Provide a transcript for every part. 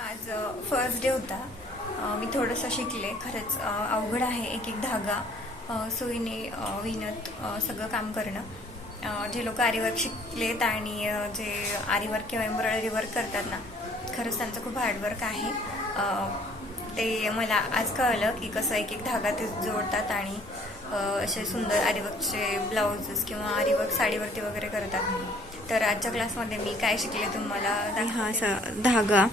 आज first day होता. मी थोडंसं शिकले. खरंच अवघड आहे एक एक धागा सुईने विणत सगळं काम करणं. जे लोक आरीवर्क शिकलेत आणि जे आरीवर्क किंवा एम्ब्रॉयडरी वर्क करतात ना, खरंच त्यांचं खूप हार्डवर्क आहे. ते मला आज कळलं की कसं एक एक धागा ते जोडतात आणि असे सुंदर आरीवर्कचे ब्लाउजेस किंवा आरीवर्क साडीवरती वगैरे करतात. तर आजच्या क्लासमध्ये मी काय शिकले तुम्हाला हा असा धागा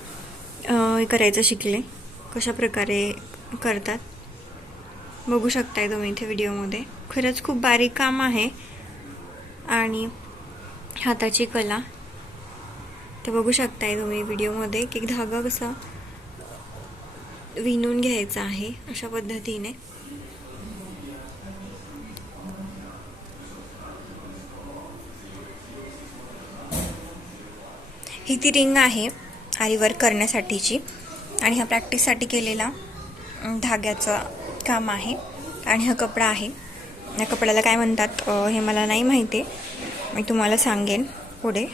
करायचं शिकले. कशा प्रकारे करतात बघू शकताय तुम्ही इथे व्हिडिओमध्ये. खरंच खूप बारीक काम आहे आणि हाताची कला ते बघू शकताय तुम्ही व्हिडिओमध्ये. एक एक धागा कसा विणून घ्यायचा आहे अशा पद्धतीने. ही ती रिंग आहे आरीवर्क करण्यासाठीची आणि हा प्रॅक्टिससाठी केलेला धाग्याचं काम आहे. आणि हा कपडा आहे. या कपड्याला काय म्हणतात हे मला नाही माहिती, मी तुम्हाला सांगेन पुढे.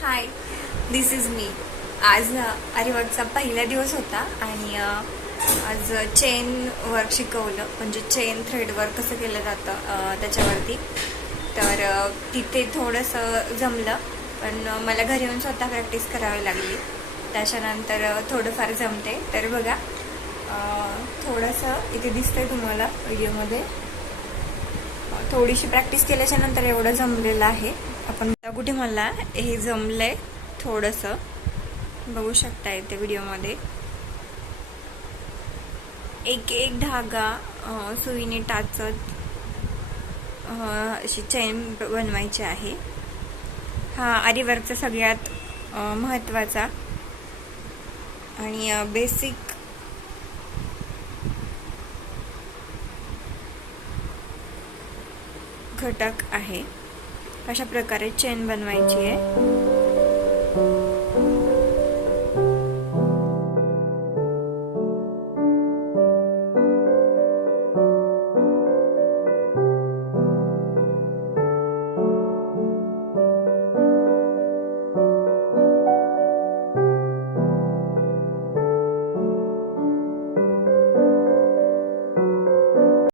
हाय, दिस इज मी. आज आरीवर्कचा पहिला दिवस होता आणि आज चेन वर्क शिकवलं, म्हणजे चेन थ्रेड वर्क कसं केलं जातं त्याच्यावरती. तर तिथे थोडंसं जमलं, पण मला घरी येऊन स्वतः प्रॅक्टिस करावी लागली. त्याच्यानंतर थोडंफार जमते. तर बघा, थोडंसं इथे दिसतंय तुम्हाला व्हिडिओमध्ये. थोडीशी प्रॅक्टिस केल्याच्या नंतर एवढं जमलेलं आहे. आपण कुठे मला हे जमलंय थोडंसं बघू शकता येते व्हिडिओमध्ये. एक एक धागा सुईने टाचत अशी चेन बनवायची आहे. हा आरीवर्कचा सगळ्यात महत्त्वाचा आणि बेसिक घटक आहे. अशा प्रकारे चेन बनवायची आहे.